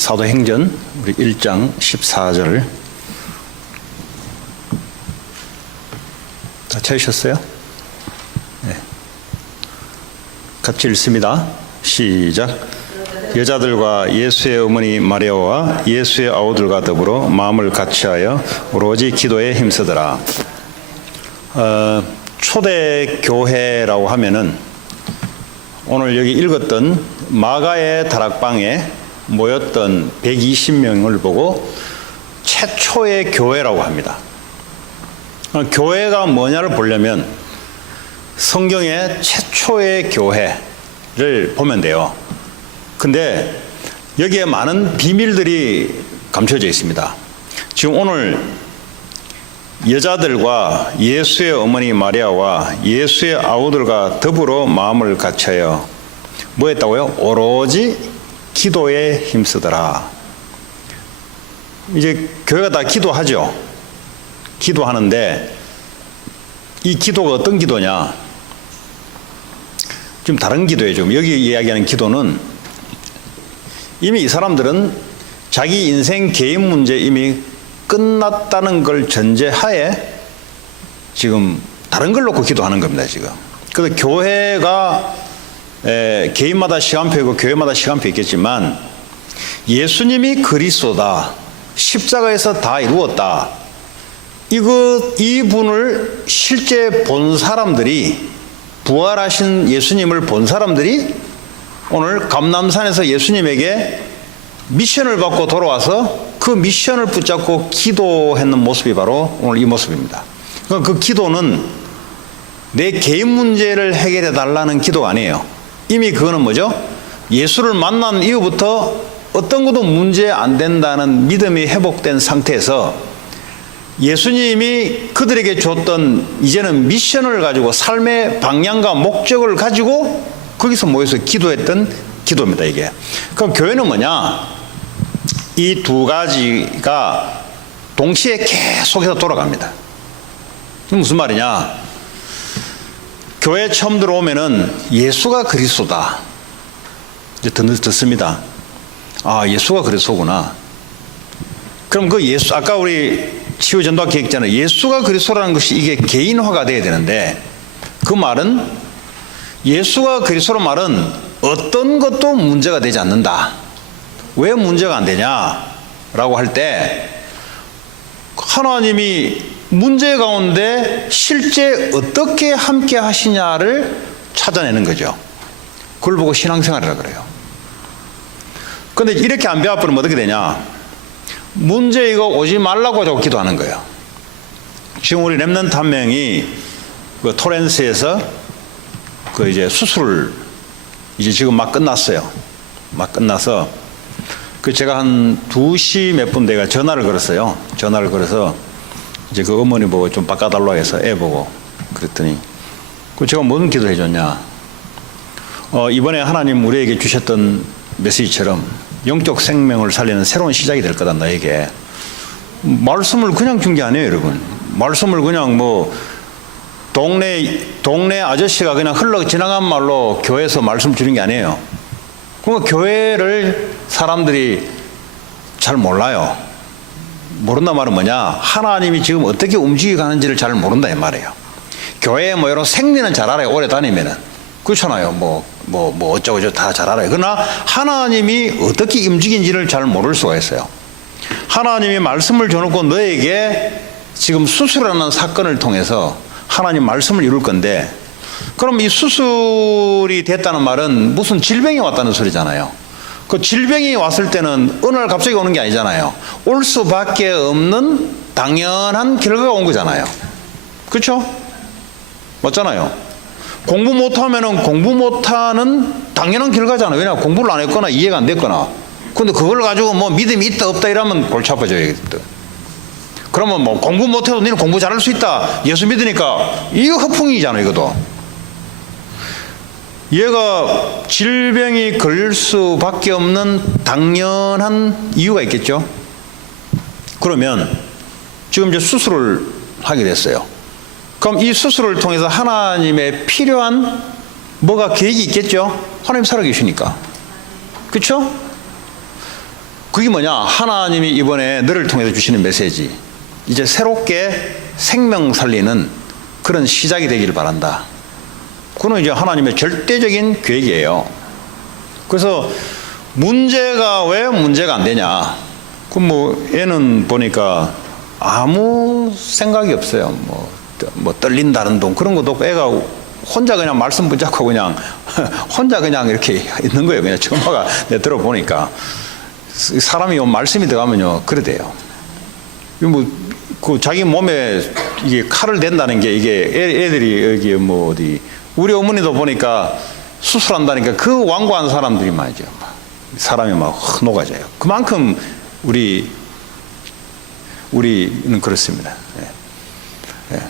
사도행전 우리 1장 14절 다 찾으셨어요? 네. 같이 읽습니다. 시작. 여자들과 예수의 어머니 마리아와 예수의 아우들과 더불어 마음을 같이하여 오로지 기도에 힘쓰더라. 초대교회라고 하면은 오늘 여기 읽었던 마가의 다락방에 모였던 120명을 보고 최초의 교회라고 합니다. 교회가 뭐냐를 보려면 성경의 최초의 교회를 보면 돼요. 근데 여기에 많은 비밀들이 감춰져 있습니다. 지금 오늘 여자들과 예수의 어머니 마리아와 예수의 아우들과 더불어 마음을 같이하여 뭐 했다고요? 오로지 기도에 힘쓰더라. 이제 교회가 다 기도하죠. 기도하는데 이 기도가 어떤 기도냐? 좀 다른 기도예요. 여기 이야기하는 기도는 이미 이 사람들은 자기 인생 개인 문제 이미 끝났다는 걸 전제하에 지금 다른 걸 놓고 기도하는 겁니다. 지금. 그래서 교회가 개인마다 시간표 있고 교회마다 시간표 있겠지만 예수님이 그리스도다. 십자가에서 다 이루었다. 이분을 실제 본 사람들이, 부활하신 예수님을 본 사람들이 오늘 감람산에서 예수님에게 미션을 받고 돌아와서 그 미션을 붙잡고 기도했는 모습이 바로 오늘 이 모습입니다. 그 기도는 내 개인 문제를 해결해 달라는 기도가 아니에요. 이미 그거는 뭐죠? 예수를 만난 이후부터 어떤 것도 문제 안 된다는 믿음이 회복된 상태에서 예수님이 그들에게 줬던 이제는 미션을 가지고 삶의 방향과 목적을 가지고 거기서 모여서 기도했던 기도입니다. 이게. 그럼 교회는 뭐냐? 이 두 가지가 동시에 계속해서 돌아갑니다. 무슨 말이냐? 교회 처음 들어오면은 예수가 그리스도다. 이제 듣습니다. 아, 예수가 그리스도구나. 그럼 그 예수, 아까 우리 치유전도학 기획자는 예수가 그리스도라는 것이 이게 개인화가 돼야 되는데 그 말은 예수가 그리스도라는 말은 어떤 것도 문제가 되지 않는다. 왜 문제가 안 되냐라고 할 때 하나님이 문제 가운데 실제 어떻게 함께 하시냐를 찾아내는 거죠. 그걸 보고 신앙생활이라고 그래요. 그런데 이렇게 안 배워버리면 어떻게 되냐? 문제 이거 오지 말라고 자꾸 기도하는 거예요. 지금 우리 렘넌트 한 명이 그 토렌스에서 그 이제 수술을 이제 지금 막 끝났어요. 막 끝나서 그 제가 한 2시 몇 분 돼가 전화를 걸었어요. 전화를 걸어서 이제 그 어머니 보고 좀 바꿔달라고 해서 애 보고 그랬더니 그 제가 무슨 기도를 해줬냐? 이번에 하나님 우리에게 주셨던 메시지처럼 영적 생명을 살리는 새로운 시작이 될 거다 너에게. 말씀을 그냥 준 게 아니에요, 여러분. 말씀을 그냥 뭐 동네 아저씨가 그냥 흘러 지나간 말로 교회에서 말씀 주는 게 아니에요. 그러니까 교회를 사람들이 잘 몰라요. 모른단 말은 뭐냐? 하나님이 지금 어떻게 움직여가는지를 잘 모른다 이 말이에요. 교회에 뭐 이런 생리는 잘 알아요. 오래 다니면은. 그렇잖아요. 뭐 어쩌고저쩌고 다 잘 알아요. 그러나 하나님이 어떻게 움직인지를 잘 모를 수가 있어요. 하나님이 말씀을 줘놓고 너에게 지금 수술하는 사건을 통해서 하나님 말씀을 이룰 건데 그럼 이 수술이 됐다는 말은 무슨 질병이 왔다는 소리잖아요. 그 질병이 왔을 때는 어느 날 갑자기 오는 게 아니잖아요. 올 수밖에 없는 당연한 결과가 온 거잖아요. 그렇죠? 맞잖아요. 공부 못하면은 공부 못하는 당연한 결과잖아요. 왜냐하면 공부를 안 했거나 이해가 안 됐거나. 근데 그걸 가지고 뭐 믿음이 있다 없다 이러면 골치 아파져요. 그러면 뭐 공부 못해도 너는 공부 잘할 수 있다. 예수 믿으니까 이거 허풍이잖아요. 이것도. 얘가 질병이 걸릴 수밖에 없는 당연한 이유가 있겠죠. 그러면 지금 이제 수술을 하게 됐어요. 그럼 이 수술을 통해서 하나님의 필요한 뭐가 계획이 있겠죠? 하나님 살아계시니까. 그렇죠? 그게 뭐냐? 하나님이 이번에 너를 통해서 주시는 메시지. 이제 새롭게 생명 살리는 그런 시작이 되기를 바란다. 그건 이제 하나님의 절대적인 계획이에요. 그래서 문제가 왜 문제가 안 되냐? 애는 보니까 아무 생각이 없어요. 뭐 떨린다는 동 그런 것도 없고 애가 혼자 그냥 말씀 붙잡고 그냥 혼자 그냥 이렇게 있는 거예요. 그냥 전화가 내 들어보니까 사람이 말씀이 들어가면요 그래 돼요. 그 자기 몸에 이게 칼을 댄다는 게 이게 애들이 여기 어디 우리 어머니도 보니까 수술한다니까 그 완고한 사람들이 말이죠. 사람이 막 녹아져요. 그만큼 우리는 그렇습니다. 예. 예.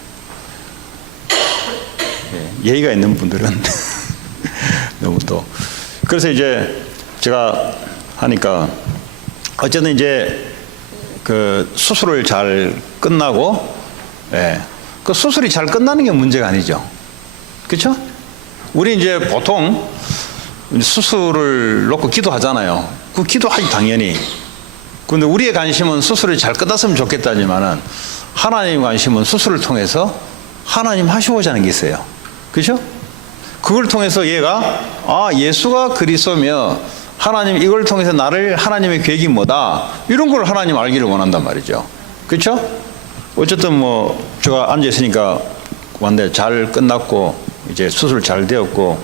예. 예의가 있는 분들은 너무 또 그래서 이제 제가 하니까 어쨌든 이제 그 수술을 잘 끝나고 예. 그 수술이 잘 끝나는 게 문제가 아니죠. 그렇죠? 우리 이제 보통 수술을 놓고 기도하잖아요. 그 기도하지 당연히. 그런데 우리의 관심은 수술이 잘 끝났으면 좋겠다지만은 하나님의 관심은 수술을 통해서 하나님 하시고자 하는 게 있어요. 그렇죠? 그걸 통해서 얘가 예수가 그리스도며 하나님 이걸 통해서 나를 하나님의 계획이 뭐다 이런 걸 하나님 알기를 원한단 말이죠. 그렇죠? 어쨌든 제가 앉아 있으니까 왔는데 잘 끝났고 이제 수술 잘 되었고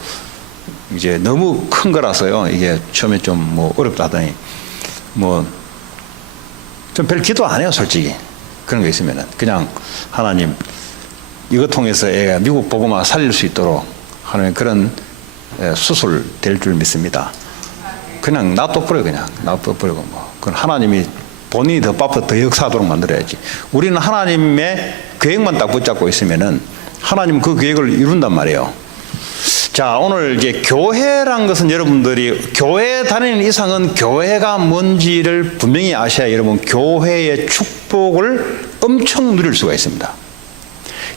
이제 너무 큰 거라서요. 이게 처음에 좀 어렵다 하더니 좀 별 기도 안 해요, 솔직히. 그런 거 있으면은 그냥 하나님 이것 통해서 애가 미국 복음화 살릴 수 있도록 하는 그런 수술 될 줄 믿습니다. 그냥 놔둬버려 그냥 놔둬버리고 그건 하나님이 본인이 더 바빠 더 역사하도록 만들어야지. 우리는 하나님의 계획만 딱 붙잡고 있으면은 하나님은 그 계획을 이룬단 말이에요. 자, 오늘 이제 교회란 것은 여러분들이 교회 다니는 이상은 교회가 뭔지를 분명히 아셔야 여러분 교회의 축복을 엄청 누릴 수가 있습니다.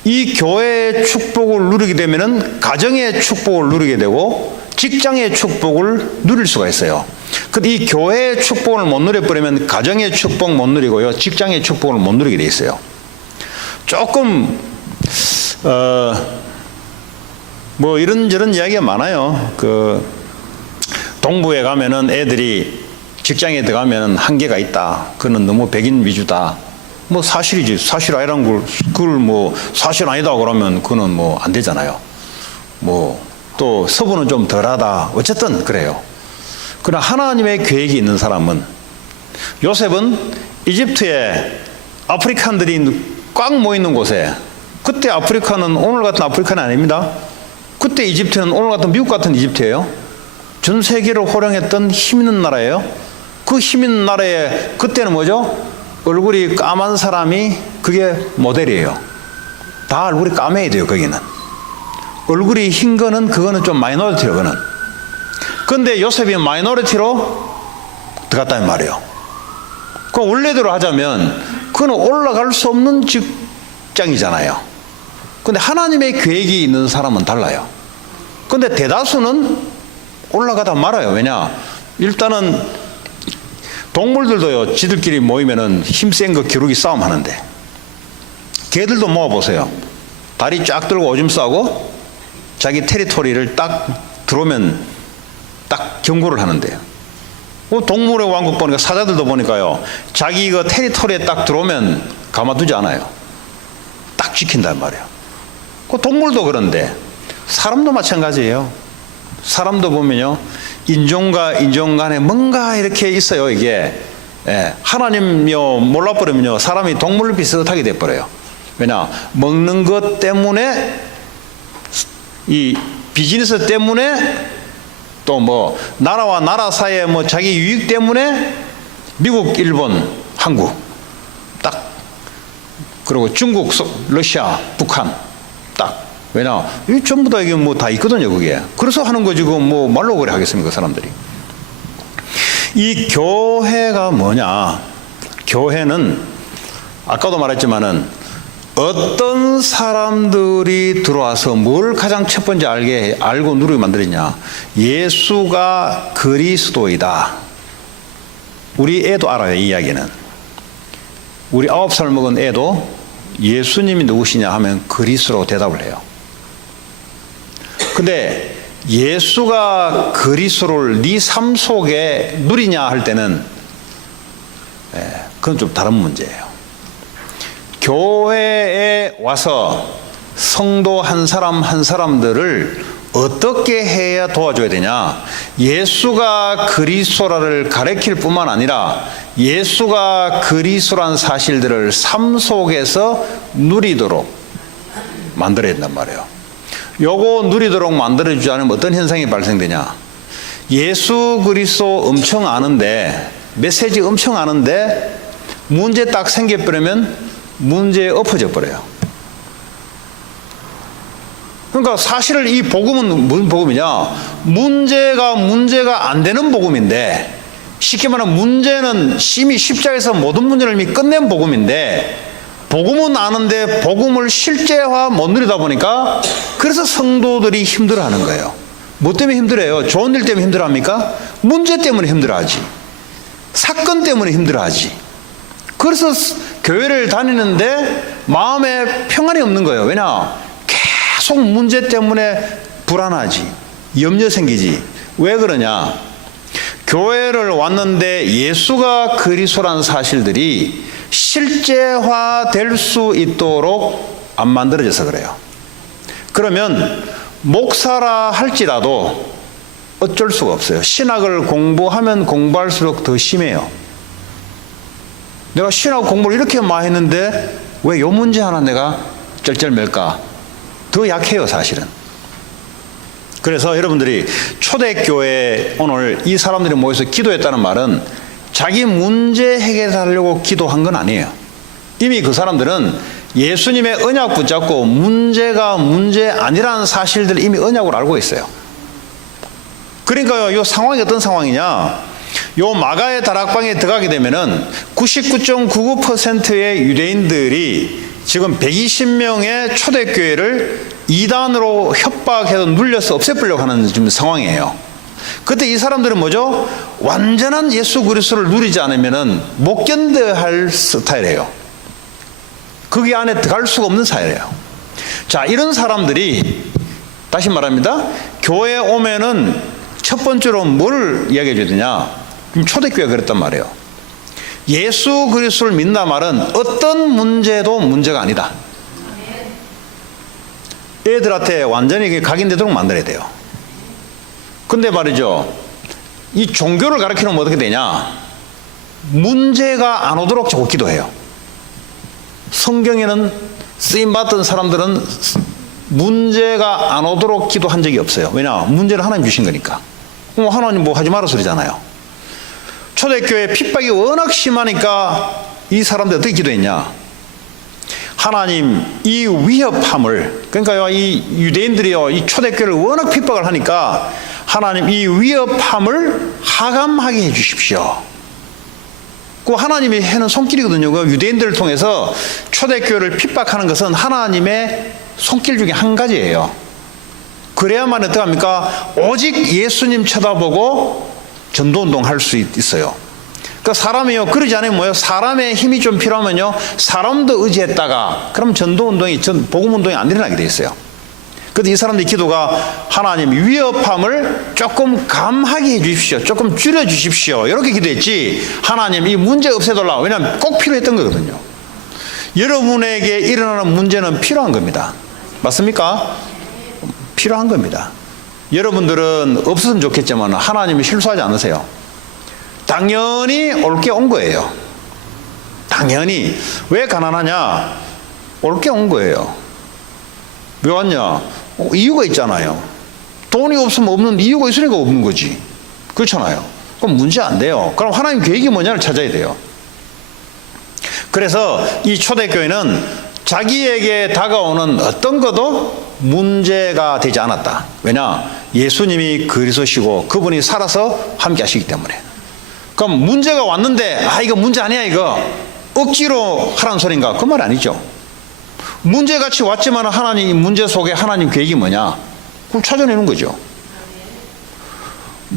이 교회의 축복을 누리게 되면은 가정의 축복을 누리게 되고 직장의 축복을 누릴 수가 있어요. 근데 이 교회의 축복을 못 누려버리면 가정의 축복 못 누리고요. 직장의 축복을 못 누리게 돼 있어요. 조금 이런저런 이야기가 많아요. 동부에 가면은 애들이 직장에 들어가면 한계가 있다. 그는 너무 백인 위주다. 사실이지. 사실 아니란 그걸 사실 아니다 그러면 그는 안 되잖아요. 또 서부는 좀 덜하다. 어쨌든 그래요. 그러나 하나님의 계획이 있는 사람은 요셉은 이집트에 아프리칸들이 꽉 모이는 곳에 그때 아프리카는 오늘 같은 아프리카는 아닙니다. 그때 이집트는 오늘 같은 미국 같은 이집트예요. 전 세계를 호령했던 힘 있는 나라예요. 그 힘 있는 나라에 그때는 뭐죠? 얼굴이 까만 사람이 그게 모델이에요. 다 얼굴이 까매야 돼요. 거기는 얼굴이 흰 거는 그거는 좀 마이너리티로 그는. 그런데 요셉이 마이너리티로 들어갔다는 말이에요. 그 원래대로 하자면 그는 올라갈 수 없는 직장이잖아요. 근데 하나님의 계획이 있는 사람은 달라요. 근데 대다수는 올라가다 말아요. 왜냐? 일단은 동물들도요, 지들끼리 모이면은 힘센 거 기르기 싸움 하는데, 개들도 모아보세요. 다리 쫙 들고 오줌 싸고 자기 테리토리를 딱 들어오면 딱 경고를 하는데요. 동물의 왕국 보니까 사자들도 보니까요, 자기 그 테리토리에 딱 들어오면 가만두지 않아요. 딱 지킨단 말이에요. 그 동물도 그런데 사람도 마찬가지예요. 사람도 보면요, 인종과 인종 간에 뭔가 이렇게 있어요. 이게 하나님요 몰라버리면요 사람이 동물 비슷하게 돼버려요. 왜냐? 먹는 것 때문에, 이 비즈니스 때문에, 또 나라와 나라 사이에 자기 유익 때문에 미국, 일본, 한국 딱, 그리고 중국, 러시아, 북한 딱. 왜냐? 이 전부 다 이게 다 있거든요, 그게. 그래서 하는 거지, 말로 그래 하겠습니까, 사람들이. 이 교회가 뭐냐? 교회는 아까도 말했지만은 어떤 사람들이 들어와서 뭘 가장 첫 번째 알고 누리게 만들었냐? 예수가 그리스도이다. 우리 애도 알아요, 이 이야기는. 우리 9살 먹은 애도 예수님이 누구시냐 하면 그리스도라고 대답을 해요. 근데 예수가 그리스도를 네 삶 속에 누리냐 할 때는 그건 좀 다른 문제예요. 교회에 와서 성도 한 사람 한 사람들을 어떻게 해야 도와줘야 되냐? 예수가 그리스도라를 가르칠 뿐만 아니라 예수가 그리스도란 사실들을 삶 속에서 누리도록 만들어야 된단 말이에요. 요거 누리도록 만들어주지 않으면 어떤 현상이 발생되냐? 예수 그리스도 엄청 아는데, 메시지 엄청 아는데 문제 딱 생겨버리면 문제에 엎어져 버려요. 그러니까 사실 이 복음은 무슨 복음이냐? 문제가 안 되는 복음인데, 쉽게 말하면 문제는 이미 십자가에서 모든 문제를 이미 끝낸 복음인데, 복음은 아는데 복음을 실제화 못 누리다 보니까 그래서 성도들이 힘들어하는 거예요. 뭐 때문에 힘들어요? 좋은 일 때문에 힘들어합니까? 문제 때문에 힘들어하지. 사건 때문에 힘들어하지. 그래서 교회를 다니는데 마음에 평안이 없는 거예요. 왜냐? 계속 문제 때문에 불안하지. 염려 생기지. 왜 그러냐? 교회를 왔는데 예수가 그리스도라는 사실들이 실제화될 수 있도록 안 만들어져서 그래요. 그러면 목사라 할지라도 어쩔 수가 없어요. 신학을 공부하면 공부할수록 더 심해요. 내가 신학 공부를 이렇게 많이 했는데 왜 요 문제 하나 내가 쩔쩔맬까? 더 약해요, 사실은. 그래서 여러분들이 초대교회에 오늘 이 사람들이 모여서 기도했다는 말은 자기 문제 해결하려고 기도한 건 아니에요. 이미 그 사람들은 예수님의 언약 붙잡고 문제가 문제 아니라는 사실들을 이미 언약으로 알고 있어요. 그러니까요, 이 상황이 어떤 상황이냐? 요 마가의 다락방에 들어가게 되면은 99.99%의 유대인들이 지금 120명의 초대교회를 이단으로 협박해서 눌려서 없애버리려고 하는 지금 상황이에요. 그때 이 사람들은 뭐죠? 완전한 예수 그리스도를 누리지 않으면은 못 견뎌할 스타일이에요. 거기 안에 들어갈 수가 없는 사이예요. 자, 이런 사람들이 다시 말합니다. 교회에 오면은 첫 번째로 뭘 이야기해 줘야 되냐? 초대교회가 그랬단 말이에요. 예수 그리스도를 믿는다 말은 어떤 문제도 문제가 아니다. 애들한테 완전히 각인되도록 만들어야 돼요. 근데 말이죠, 이 종교를 가르치면 어떻게 되냐? 문제가 안 오도록 자꾸 기도해요. 성경에는 쓰임받던 사람들은 문제가 안 오도록 기도한 적이 없어요. 왜냐? 문제를 하나님 주신 거니까. 그럼 하나님 뭐 하지 마라 소리잖아요. 초대교회 핍박이 워낙 심하니까 이 사람들 어떻게 기도했냐? 하나님 이 위협함을, 그러니까 이 유대인들이요, 이 초대교회를 워낙 핍박을 하니까 하나님 이 위협함을 하감하게 해 주십시오. 그 하나님이 해는 손길이거든요. 그 유대인들을 통해서 초대교회를 핍박하는 것은 하나님의 손길 중에 한 가지예요. 그래야만 어떻게 합니까? 오직 예수님 쳐다보고 전도운동 할 수 있어요. 그 사람이요, 그러지 않으면 뭐예요? 사람의 힘이 좀 필요하면요, 사람도 의지했다가 그럼 전도운동이, 복음운동이 안 일어나게 돼 있어요. 그런데 이 사람들의 기도가 하나님 위협함을 조금 감하게 해 주십시오. 조금 줄여 주십시오. 이렇게 기도했지, 하나님 이 문제 없애달라. 왜냐하면 꼭 필요했던 거거든요. 여러분에게 일어나는 문제는 필요한 겁니다. 맞습니까? 필요한 겁니다. 여러분들은 없었으면 좋겠지만 하나님이 실수하지 않으세요. 당연히 올 게 온 거예요. 당연히. 왜 가난하냐? 올 게 온 거예요. 왜 왔냐? 이유가 있잖아요. 돈이 없으면 없는 이유가 있으니까 없는 거지. 그렇잖아요. 그럼 문제 안 돼요. 그럼 하나님 계획이 뭐냐를 찾아야 돼요. 그래서 이 초대교회는 자기에게 다가오는 어떤 것도 문제가 되지 않았다. 왜냐? 예수님이 그리스도시고 그분이 살아서 함께 하시기 때문에. 그럼 문제가 왔는데 이거 문제 아니야 이거 억지로 하라는 소린가? 그 말 아니죠. 문제같이 왔지만 하나님 문제 속에 하나님 계획이 뭐냐? 그걸 찾아내는 거죠.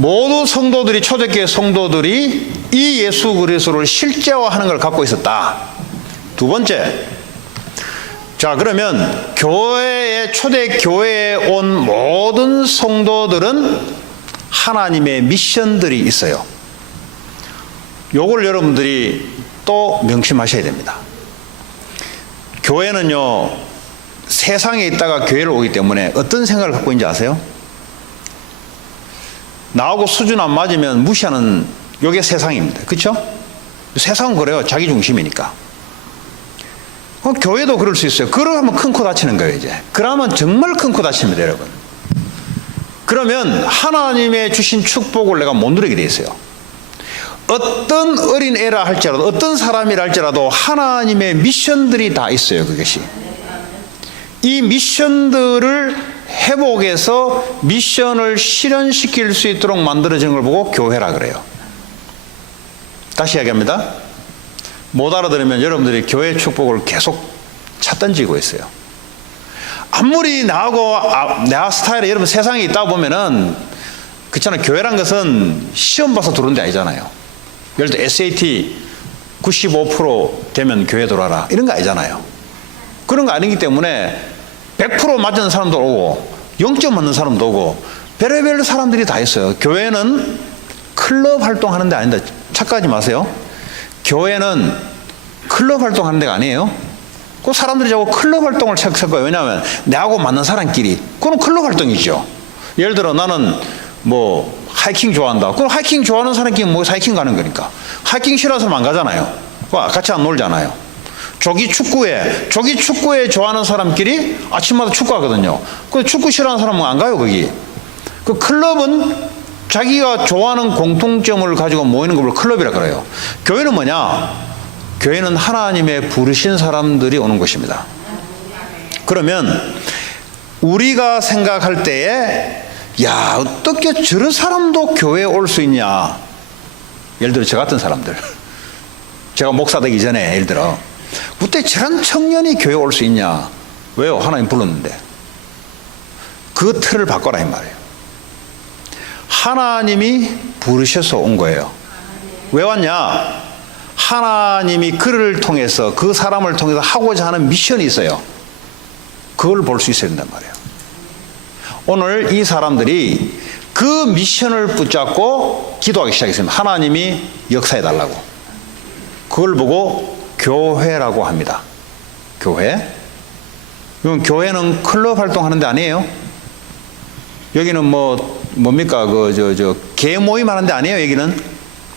모두 성도들이, 초대교회 성도들이 이 예수 그리스도를 실제화하는 걸 갖고 있었다. 두 번째, 자, 그러면 초대교회에 온 모든 성도들은 하나님의 미션들이 있어요. 요걸 여러분들이 또 명심하셔야 됩니다. 교회는요, 세상에 있다가 교회를 오기 때문에 어떤 생각을 갖고 있는지 아세요? 나하고 수준 안 맞으면 무시하는 요게 세상입니다. 그렇죠? 세상은 그래요. 자기 중심이니까. 교회도 그럴 수 있어요. 그러면 큰 코 다치는 거예요, 이제. 그러면 정말 큰 코 다칩니다, 여러분. 그러면 하나님의 주신 축복을 내가 못 누리게 돼 있어요. 어떤 어린 애라 할지라도, 어떤 사람이라 할지라도 하나님의 미션들이 다 있어요, 그것이. 이 미션들을 회복해서 미션을 실현시킬 수 있도록 만들어지는 걸 보고 교회라 그래요. 다시 이야기합니다. 못 알아들으면 여러분들이 교회 축복을 계속 찾던지고 있어요. 아무리 나하고 내 스타일에 여러분 세상에 있다 보면은 그렇잖아요. 교회란 것은 시험 봐서 들어온 데 아니잖아요. 예를 들어 SAT 95% 되면 교회 들어와라 이런 거 아니잖아요. 그런 거 아니기 때문에 100% 맞는 사람도 오고 0점 맞는 사람도 오고 별의별 사람들이 다 있어요. 교회는 클럽 활동하는 데 아닌데 착각하지 마세요. 교회는 클럽 활동하는 데가 아니에요. 그 사람들이 자꾸 클럽 활동을 찾을 거예요. 왜냐하면 내하고 맞는 사람끼리. 그건 클럽 활동이죠. 예를 들어 나는 뭐 하이킹 좋아한다. 그럼 하이킹 좋아하는 사람끼리 뭐 하이킹 가는 거니까. 하이킹 싫어서 안 가잖아요. 같이 안 놀잖아요. 조기 축구에 좋아하는 사람끼리 아침마다 축구하거든요. 그 축구 싫어하는 사람은 안 가요, 거기. 그 클럽은 자기가 좋아하는 공통점을 가지고 모이는 걸 클럽이라 그래요. 교회는 뭐냐? 교회는 하나님의 부르신 사람들이 오는 것입니다. 그러면 우리가 생각할 때에 야, 어떻게 저런 사람도 교회에 올 수 있냐? 예를 들어 저 같은 사람들. 제가 목사 되기 전에 예를 들어 어떻게 저런 청년이 교회에 올 수 있냐? 왜요? 하나님 불렀는데. 그 틀을 바꿔라 이 말이에요. 하나님이 부르셔서 온 거예요. 왜 왔냐? 하나님이 그를 통해서 그 사람을 통해서 하고자 하는 미션이 있어요. 그걸 볼 수 있어야 된단 말이에요. 오늘 이 사람들이 그 미션을 붙잡고 기도하기 시작했습니다. 하나님이 역사해 달라고. 그걸 보고 교회라고 합니다. 교회. 그럼 교회는 클럽 활동하는 데 아니에요. 여기는 뭡니까 개 모임 하는 데 아니에요. 여기는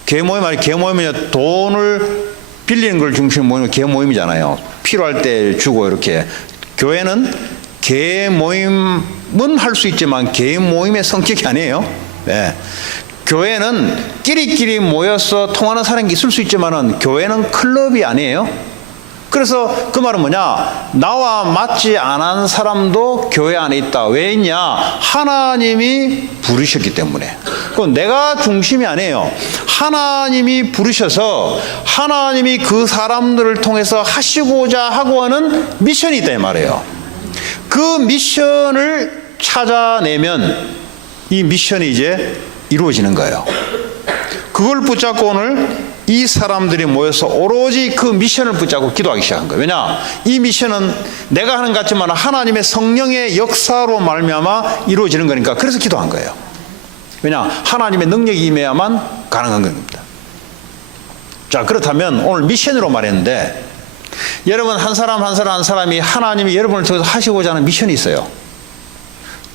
개 모임은 돈을 빌리는 걸 중심으로 모이는 개 모임이잖아요. 필요할 때 주고 이렇게. 교회는 개 모임은 할 수 있지만 개 모임의 성격이 아니에요. 네. 교회는 끼리끼리 모여서 통하는 사람이 있을 수 있지만은 교회는 클럽이 아니에요. 그래서 그 말은 뭐냐? 나와 맞지 않은 사람도 교회 안에 있다. 왜 있냐? 하나님이 부르셨기 때문에. 그건 내가 중심이 아니에요. 하나님이 부르셔서 하나님이 그 사람들을 통해서 하시고자 하고 하는 미션이 있다 이 말이에요. 그 미션을 찾아내면 이 미션이 이제 이루어지는 거예요. 그걸 붙잡고 오늘 이 사람들이 모여서 오로지 그 미션을 붙잡고 기도하기 시작한 거예요. 왜냐? 이 미션은 내가 하는 것 같지만 하나님의 성령의 역사로 말미암아 이루어지는 거니까 그래서 기도한 거예요. 왜냐? 하나님의 능력이 임해야만 가능한 겁니다. 자, 그렇다면 오늘 미션으로 말했는데 여러분 한 사람이 하나님이 여러분을 통해서 하시고자 하는 미션이 있어요.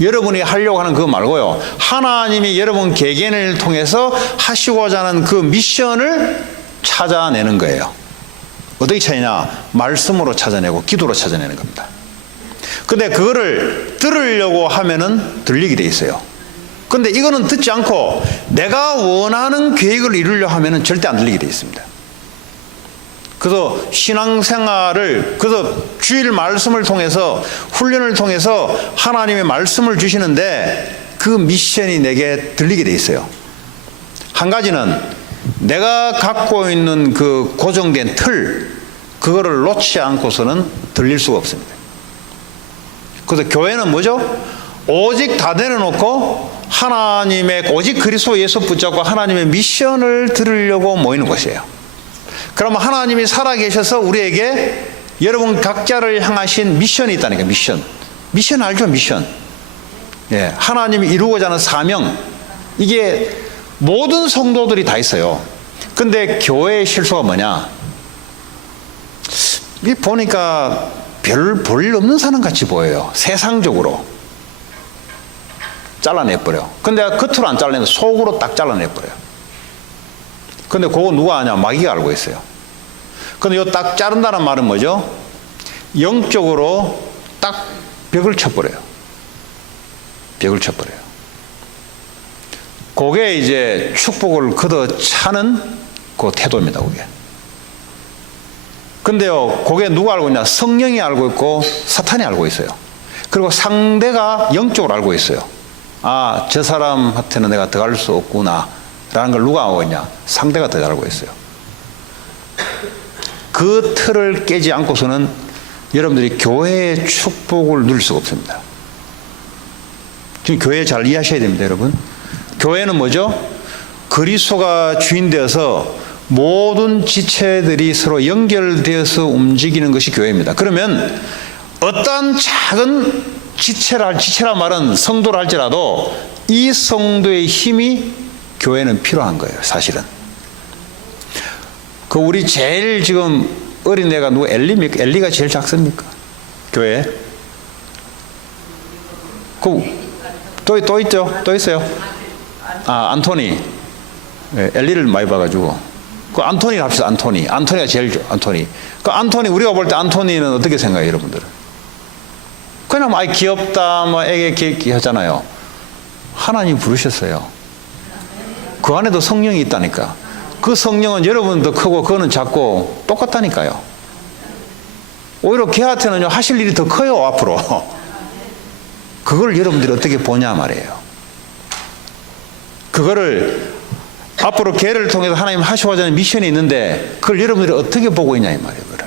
여러분이 하려고 하는 그거 말고요. 하나님이 여러분 개개인을 통해서 하시고자 하는 그 미션을 찾아내는 거예요. 어떻게 찾느냐? 말씀으로 찾아내고 기도로 찾아내는 겁니다. 근데 그거를 들으려고 하면은 들리게 돼 있어요. 근데 이거는 듣지 않고 내가 원하는 계획을 이루려고 하면은 절대 안 들리게 돼 있습니다. 그래서 신앙생활을, 그래서 주일 말씀을 통해서, 훈련을 통해서 하나님의 말씀을 주시는데 그 미션이 내게 들리게 돼 있어요. 한 가지는 내가 갖고 있는 그 고정된 틀, 그거를 놓지 않고서는 들릴 수가 없습니다. 그래서 교회는 뭐죠? 오직 다 내려놓고 하나님의 오직 그리스도 예수 붙잡고 하나님의 미션을 들으려고 모이는 곳이에요. 그러면 하나님이 살아계셔서 우리에게 여러분 각자를 향하신 미션이 있다니까. 미션 알죠? 미션. 예, 하나님이 이루고자 하는 사명, 이게 모든 성도들이 다 있어요. 근데 교회의 실수가 뭐냐? 이 보니까 별 볼 없는 사람 같이 보여요. 세상적으로 잘라내버려. 근데 겉으로 안 잘라내는데 속으로 딱 잘라내버려요. 근데 그거 누가 아냐? 마귀가 알고 있어요. 근데 요 딱 자른다는 말은 뭐죠? 영적으로 딱 벽을 쳐버려요. 벽을 쳐버려요. 그게 이제 축복을 걷어차는 그 태도입니다, 그게. 근데요, 그게 누가 알고 있냐? 성령이 알고 있고 사탄이 알고 있어요. 그리고 상대가 영적으로 알고 있어요. 아, 저 사람한테는 내가 더 갈 수 없구나 라는 걸 누가 알고 있냐? 상대가 더 알고 있어요. 그 틀을 깨지 않고서는 여러분들이 교회의 축복을 누릴 수가 없습니다. 지금 교회 잘 이해하셔야 됩니다, 여러분. 교회는 뭐죠? 그리스도가 주인 되어서 모든 지체들이 서로 연결되어서 움직이는 것이 교회입니다. 그러면 어떠한 작은 지체라 말은 성도라 할지라도 이 성도의 힘이 교회는 필요한 거예요, 사실은. 그 우리 제일 지금 어린애가 누구 엘리입니까? 엘리가 제일 작습니까? 교회? 또 있죠? 또 있어요? 아, 안토니. 네, 엘리를 많이 봐가지고. 그 안토니를 합시다, 안토니. 안토니가 제일 안토니. 그 안토니, 우리가 볼 때 안토니는 어떻게 생각해요, 여러분들은? 그냥 아이 귀엽다, 뭐 애기 귀엽게 하잖아요. 하나님 부르셨어요. 그 안에도 성령이 있다니까. 그 성령은 여러분도 크고 그거는 작고 똑같다니까요. 오히려 걔한테는 하실 일이 더 커요, 앞으로. 그걸 여러분들이 어떻게 보냐 말이에요. 그거를 앞으로 걔를 통해서 하나님 하시고자 하는 미션이 있는데 그걸 여러분들이 어떻게 보고 있냐 이 말이에요. 그걸.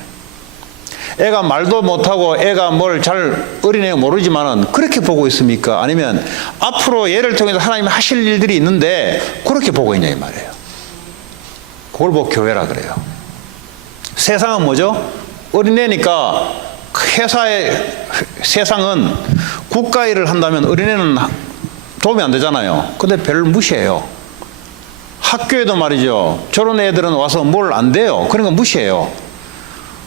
애가 말도 못하고 애가 뭘 잘 어린애가 모르지만은 그렇게 보고 있습니까? 아니면 앞으로 얘를 통해서 하나님 하실 일들이 있는데 그렇게 보고 있냐 이 말이에요. 그걸 보고 교회라 그래요. 세상은 뭐죠? 어린애니까 세상은 국가 일을 한다면 어린애는 도움이 안 되잖아요. 근데 별로 무시해요. 학교에도 말이죠. 저런 애들은 와서 뭘 안 돼요. 그러니까 무시해요.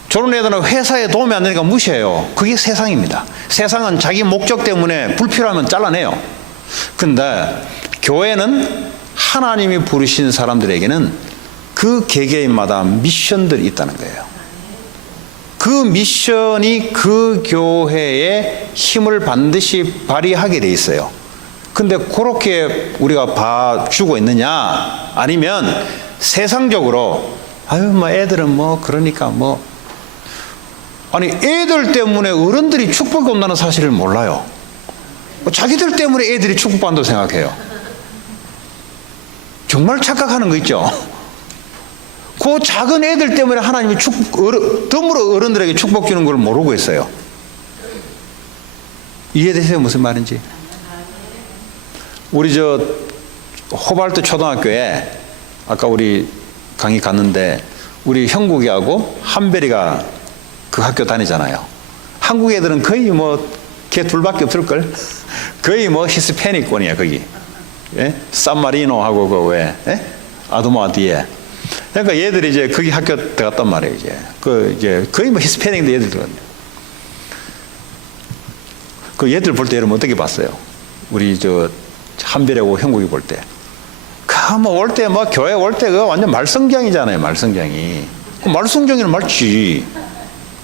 저런 애들은 회사에 도움이 안 되니까 무시해요. 그게 세상입니다. 세상은 자기 목적 때문에 불필요하면 잘라내요. 근데 교회는 하나님이 부르신 사람들에게는 그 개개인마다 미션들이 있다는 거예요. 그 미션이 그 교회의 힘을 반드시 발휘하게 돼 있어요. 근데 그렇게 우리가 봐주고 있느냐? 아니면 세상적으로 아유 뭐 애들은 뭐 그러니까 뭐 아니 애들 때문에 어른들이 축복이 온다는 사실을 몰라요. 자기들 때문에 애들이 축복받는다고 생각해요. 정말 착각하는 거 있죠? 그 작은 애들 때문에 하나님이 덤으로 어른들에게 축복 주는 걸 모르고 있어요. 이해되세요? 무슨 말인지? 우리 저 호발트 초등학교에 아까 우리 강의 갔는데 우리 형국이하고 한별이가 그 학교 다니잖아요. 한국 애들은 거의 뭐 걔 둘밖에 없을걸? 거의 뭐 히스패닉권이야 거기. 예? 산마리노하고 그 왜? 예? 아도마 뒤에. 그러니까 얘들이 이제 거기 학교 들어갔단 말이에요 이제. 그 이제 거의 뭐 히스패닉인데 얘들 들어갔네. 그 얘들 볼 때 여러분 어떻게 봤어요? 우리 저 한별하고 형국이 볼 때. 뭐 올 때 뭐 교회 올 때 그 완전 말썽쟁이잖아요 말썽쟁이. 그 말썽쟁이는 맞지.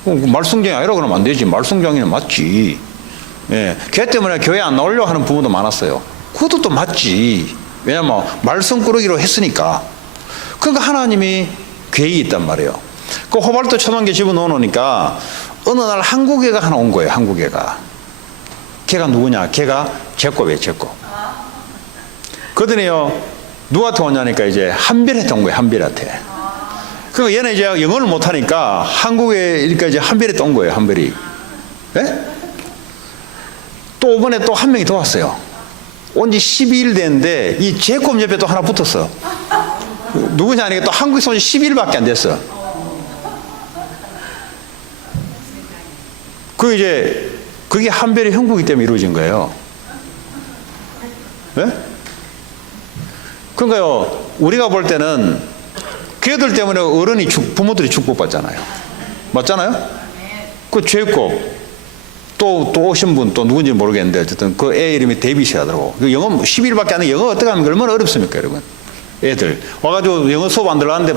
말썽쟁이 아니라 그러면 안 되지. 말썽쟁이는 맞지. 예, 걔 때문에 교회 안 나오려고 하는 부모도 많았어요. 그것도 또 맞지. 왜냐면 말썽꾸러기로 했으니까. 그러니까 하나님이 계획이 있단 말이에요. 그 호발트 초등학교 집어넣으니까 어느 날 한국애가 하나 온 거예요. 한국애가. 걔가 누구냐? 걔가 제꼬예요. 제꼬. 그러더니요 누구한테 오냐니까 이제 한별한테 온 거예요. 한별한테. 그러니까 얘는 이제 영어를 못하니까 한국에 그러니까 이제 한별이 온 거예요. 한별이. 예? 또 이번에 또 한 명이 더 왔어요. 온 지 12일 됐는데 이 제곱 옆에 또 하나 붙었어. 누구냐 하니까 또 한국에서 온 지 12일밖에 안 됐어. 그게 한별의 형국이기 때문에 이루어진 거예요. 네? 그러니까요, 우리가 볼 때는 걔들 때문에 부모들이 축복받잖아요. 맞잖아요? 그 제곱, 또 오신 분, 또 누군지 모르겠는데, 어쨌든 그 애 이름이 데이빗이라더라고. 영어 10일밖에 안 돼. 영어 어떻게 하면 얼마나 어렵습니까, 여러분? 애들. 와가지고 영어 수업 안 들어가는데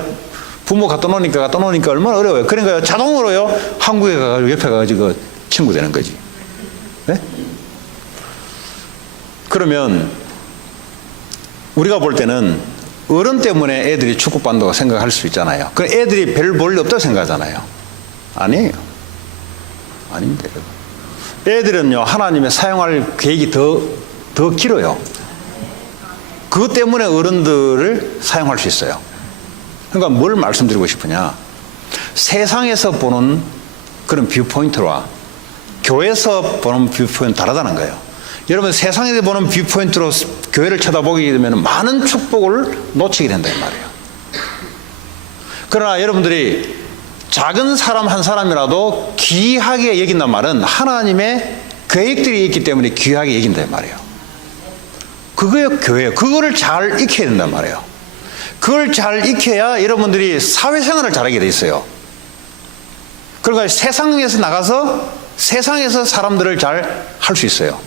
부모 갖다 놓으니까 얼마나 어려워요. 그러니까 자동으로요, 한국에 가가지고 옆에 가가지고 친구 되는 거지. 네? 그러면 우리가 볼 때는 어른 때문에 애들이 축복받는다고 생각할 수 있잖아요. 그 애들이 별 볼 일 없다고 생각하잖아요. 아니에요. 아닙니다. 애들은요, 하나님의 사용할 계획이 더 길어요. 그것 때문에 어른들을 사용할 수 있어요. 그러니까 뭘 말씀드리고 싶으냐. 세상에서 보는 그런 뷰포인트와 교회에서 보는 뷰포인트는 다르다는 거예요. 여러분, 세상에서 보는 뷰포인트로 교회를 쳐다보게 되면 많은 축복을 놓치게 된다는 말이에요. 그러나 여러분들이 작은 사람 한 사람이라도 귀하게 여긴단 말은 하나님의 계획들이 있기 때문에 귀하게 여긴단 말이에요. 그거예요, 교회예요. 그거를 잘 익혀야 된단 말이에요. 그걸 잘 익혀야 여러분들이 사회생활을 잘하게 돼 있어요. 그러니까 세상에서 나가서 세상에서 사람들을 잘 할 수 있어요.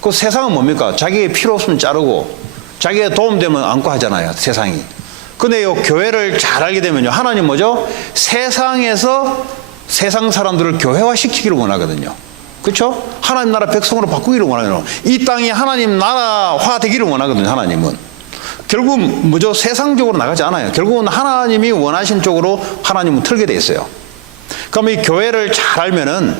그 세상은 뭡니까? 자기의 필요 없으면 자르고 자기의 도움되면 안고 하잖아요, 세상이. 근데 이 교회를 잘 알게 되면요, 하나님 뭐죠? 세상에서 세상 사람들을 교회화시키기를 원하거든요. 그렇죠? 하나님 나라 백성으로 바꾸기를 원하거든요. 이 땅이 하나님 나라화 되기를 원하거든요, 하나님은. 결국 뭐죠? 세상적으로 나가지 않아요. 결국은 하나님이 원하신 쪽으로 하나님은 틀게 돼 있어요. 그럼 이 교회를 잘 알면은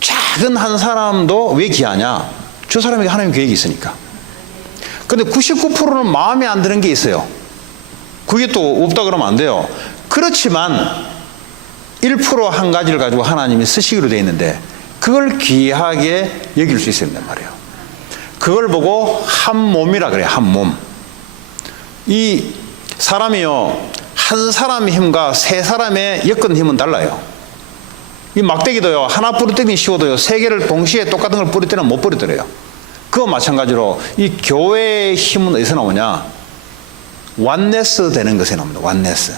작은 한 사람도 왜 귀하냐? 저 사람에게 하나님 계획이 있으니까. 근데 99%는 마음에 안 드는 게 있어요. 그게 또 없다 그러면 안 돼요. 그렇지만 1% 한 가지를 가지고 하나님이 쓰시기로 돼 있는데 그걸 귀하게 여길 수 있어야 된단 말이에요. 그걸 보고 한 몸이라 그래요. 한 몸. 이 사람이요, 한 사람의 힘과 세 사람의 엮은 힘은 달라요. 이 막대기도요, 하나 부러뜨리기 쉬워도요, 세 개를 동시에 똑같은 걸 부러뜨리면 못 부러뜨려요. 그거 마찬가지로 이 교회의 힘은 어디서 나오냐? 완네스 되는 것에 나옵니다. 완네스.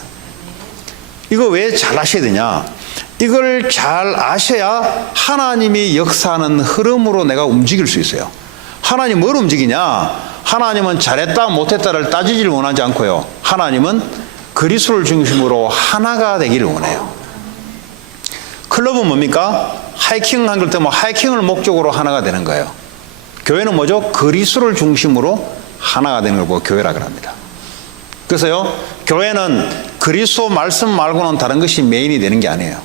이거 왜 잘 아셔야 되냐? 이걸 잘 아셔야 하나님이 역사하는 흐름으로 내가 움직일 수 있어요. 하나님 뭘 움직이냐? 하나님은 잘했다 못했다를 따지지를 원하지 않고요, 하나님은 그리스도를 중심으로 하나가 되기를 원해요. 클럽은 뭡니까? 하이킹 한 걸 때 뭐 하이킹을 목적으로 하나가 되는 거예요. 교회는 뭐죠? 그리스도를 중심으로 하나가 되는 걸 보고 교회라고 합니다. 그래서요, 교회는 그리스도 말씀 말고는 다른 것이 메인이 되는 게 아니에요.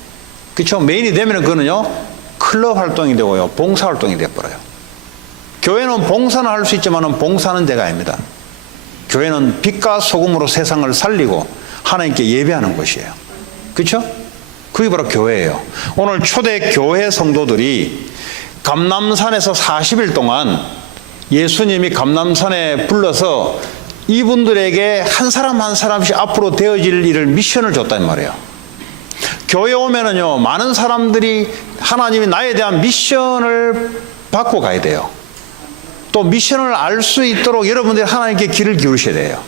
그렇죠? 메인이 되면 그거는요, 클럽 활동이 되고요, 봉사 활동이 되어버려요. 교회는 봉사는 할 수 있지만 봉사는 제가 아닙니다. 교회는 빛과 소금으로 세상을 살리고 하나님께 예배하는 곳이에요. 그렇죠? 그게 바로 교회예요. 오늘 초대 교회 성도들이 감람산에서 40일 동안 예수님이 감람산에 불러서 이분들에게 한 사람 한 사람씩 앞으로 되어질 일을 미션을 줬단 말이에요. 교회 오면은요, 많은 사람들이 하나님이 나에 대한 미션을 받고 가야 돼요. 또 미션을 알 수 있도록 여러분들이 하나님께 귀를 기울이셔야 돼요.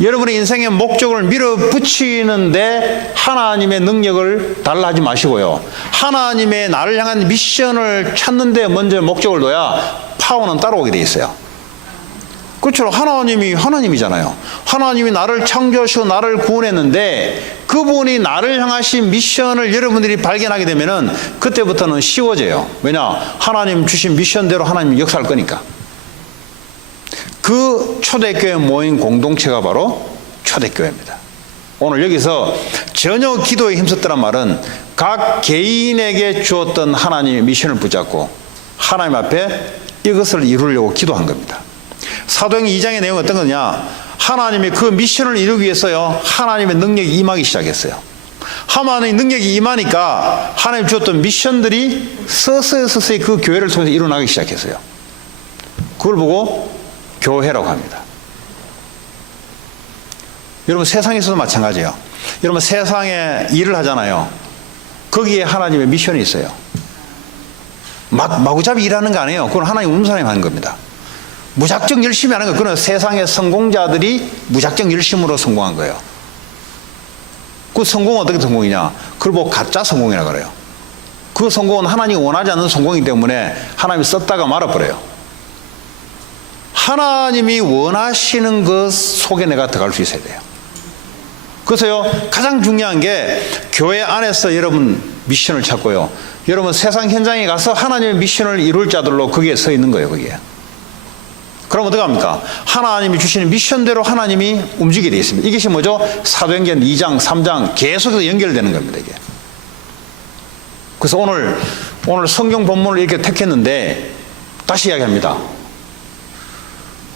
여러분의 인생의 목적을 밀어붙이는데 하나님의 능력을 달라 하지 마시고요, 하나님의 나를 향한 미션을 찾는데 먼저 목적을 둬야 파워는 따라오게 돼 있어요. 그렇죠? 하나님이 하나님이잖아요. 하나님이 나를 창조하시고 나를 구원했는데 그분이 나를 향하신 미션을 여러분들이 발견하게 되면은 그때부터는 쉬워져요. 왜냐? 하나님 주신 미션대로 하나님이 역사할 거니까. 그 초대교회 모임 공동체가 바로 초대교회입니다. 오늘 여기서 전혀 기도에 힘썼다는 말은 각 개인에게 주었던 하나님의 미션을 붙잡고 하나님 앞에 이것을 이루려고 기도한 겁니다. 사도행전 2장의 내용은 어떤 거냐? 하나님이 그 미션을 이루기 위해서요, 하나님의 능력이 임하기 시작했어요. 하나님의 능력이 임하니까 하나님 주었던 미션들이 서서히 그 교회를 통해서 일어나기 시작했어요. 그걸 보고 교회라고 합니다. 여러분 세상에서도 마찬가지예요. 여러분 세상에 일을 하잖아요. 거기에 하나님의 미션이 있어요. 마구잡이 일하는 거 아니에요. 그건 하나님 운사람이 하는 겁니다. 무작정 열심히 하는 거. 그건 세상의 성공자들이 무작정 열심으로 성공한 거예요. 그 성공은 어떻게 성공이냐? 그걸 보고 가짜 성공이라고 그래요. 그 성공은 하나님이 원하지 않는 성공이기 때문에 하나님이 썼다가 말아버려요. 하나님이 원하시는 것 속에 내가 들어갈 수 있어야 돼요. 그래서요, 가장 중요한 게 교회 안에서 여러분 미션을 찾고요. 여러분 세상 현장에 가서 하나님의 미션을 이룰 자들로 거기에 서 있는 거예요, 거기에. 그럼 어떻게 합니까? 하나님이 주시는 미션대로 하나님이 움직이게 되어 있습니다. 이것이 뭐죠? 사도행전 2장, 3장 계속해서 연결되는 겁니다, 이게. 그래서 오늘 성경 본문을 이렇게 택했는데 다시 이야기합니다.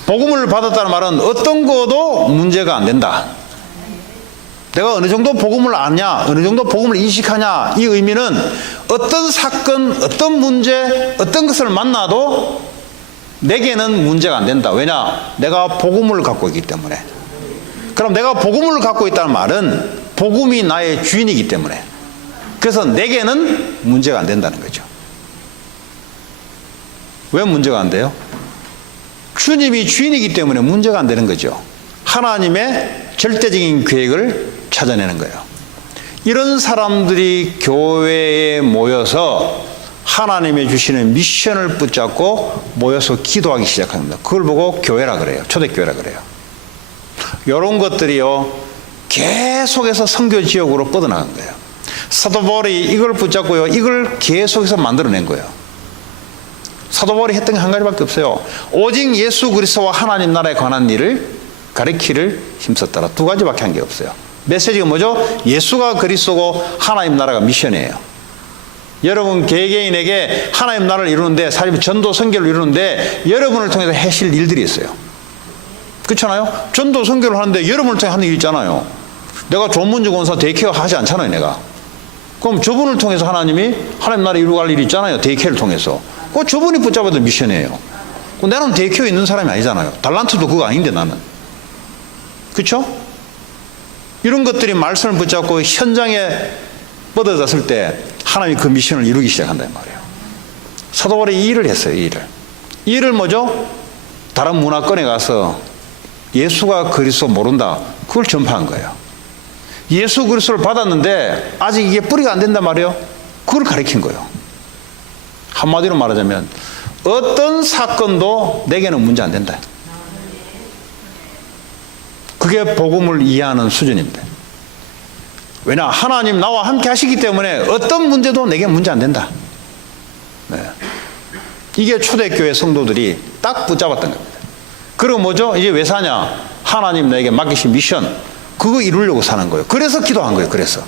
복음을 받았다는 말은 어떤 것도 문제가 안 된다. 내가 어느 정도 복음을 아냐, 어느 정도 복음을 인식하냐, 이 의미는 어떤 사건, 어떤 문제, 어떤 것을 만나도 내게는 문제가 안 된다. 왜냐? 내가 복음을 갖고 있기 때문에. 그럼 내가 복음을 갖고 있다는 말은 복음이 나의 주인이기 때문에. 그래서 내게는 문제가 안 된다는 거죠. 왜 문제가 안 돼요? 주님이 주인이기 때문에 문제가 안 되는 거죠. 하나님의 절대적인 계획을 찾아내는 거예요. 이런 사람들이 교회에 모여서 하나님이 주시는 미션을 붙잡고 모여서 기도하기 시작합니다. 그걸 보고 교회라 그래요. 초대교회라 그래요. 이런 것들이요, 계속해서 선교 지역으로 뻗어나간 거예요. 사도 바울이 이걸 붙잡고요, 이걸 계속해서 만들어낸 거예요. 사도 바울이 했던 게 한 가지밖에 없어요. 오직 예수 그리스도와 하나님 나라에 관한 일을 가르치를 힘썼더라. 두 가지밖에 한 게 없어요. 메시지가 뭐죠? 예수가 그리스도고 하나님 나라가 미션이에요. 여러분 개개인에게 하나님 나라를 이루는데, 사실 전도 선교를 이루는데 여러분을 통해서 하실 일들이 있어요. 그렇잖아요? 전도 선교를 하는데 여러분을 통해 하는 일이 있잖아요. 내가 조문주 권사 데이케어 하지 않잖아요, 내가. 그럼 저분을 통해서 하나님이 하나님 나라 이루고 갈 일이 있잖아요, 데이케어를 통해서. 그 저분이 붙잡아둔 미션이에요. 나는 데이케어 있는 사람이 아니잖아요. 달란트도 그거 아닌데 나는. 그렇죠? 이런 것들이 말씀을 붙잡고 현장에 뻗어졌을 때 하나님이 그 미션을 이루기 시작한단 말이에요. 사도 바울이 이 일을 했어요. 이 일을 뭐죠? 다른 문화권에 가서 예수가 그리스도 모른다, 그걸 전파한 거예요. 예수 그리스도를 받았는데 아직 이게 뿌리가 안 된단 말이에요. 그걸 가르친 거예요. 한마디로 말하자면 어떤 사건도 내게는 문제 안 된다. 그게 복음을 이해하는 수준입니다. 왜냐? 하나님 나와 함께 하시기 때문에 어떤 문제도 내게 문제 안 된다. 네. 이게 초대교회 성도들이 딱 붙잡았던 겁니다. 그리고 뭐죠? 이제 왜 사냐? 하나님 나에게 맡기신 미션, 그거 이루려고 사는 거예요. 그래서 기도한 거예요. 그래서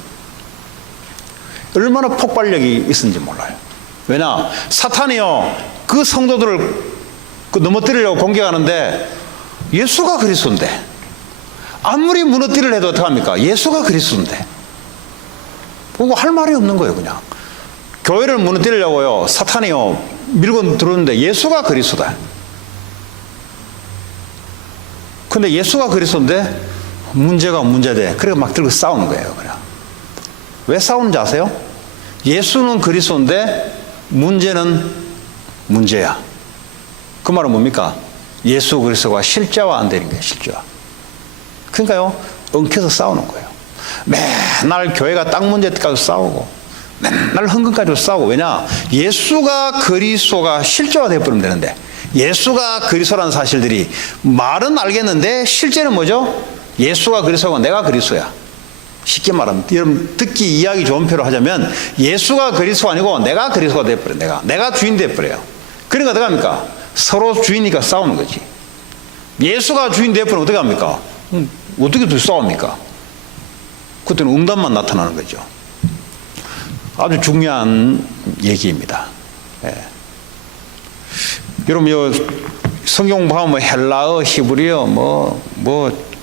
얼마나 폭발력이 있는지 몰라요. 왜냐? 사탄이요, 그 성도들을 넘어뜨리려고 공격하는데 예수가 그리스도인데, 아무리 무너뜨리려 해도 어떡합니까? 예수가 그리스도인데. 그거 할 말이 없는 거예요, 그냥. 교회를 무너뜨리려고요, 사탄이요, 밀고 들어오는데 예수가 그리스도다. 근데 예수가 그리스도인데 문제가 문제돼. 그래서 막 들고 싸우는 거예요, 그냥. 왜 싸우는지 아세요? 예수는 그리스도인데 문제는 문제야. 그 말은 뭡니까? 예수 그리스도가 실제화 안 되는 거예요, 실제화. 그러니까요, 엉켜서 싸우는 거예요. 맨날 교회가 땅 문제 가지고 싸우고, 맨날 헌금 가지고 싸우고. 왜냐? 예수가 그리스도가 실제화 되어버리면 되는데, 예수가 그리스도라는 사실들이 말은 알겠는데 실제는 뭐죠? 예수가 그리스도고 내가 그리스도야. 쉽게 말하면, 여러분 듣기 이해하기 좋은 표로 하자면 예수가 그리스도가 아니고 내가 그리스도가 되어버려요. 내가 주인 되어버려요. 그러니까 어떻게 합니까? 서로 주인이니까 싸우는 거지. 예수가 주인 되어버리면 어떻게 합니까? 어떻게 둘 싸웁니까? 그때는 응답만 나타나는 거죠. 아주 중요한 얘기입니다. 예. 여러분, 성경 보면 헬라어, 히브리어,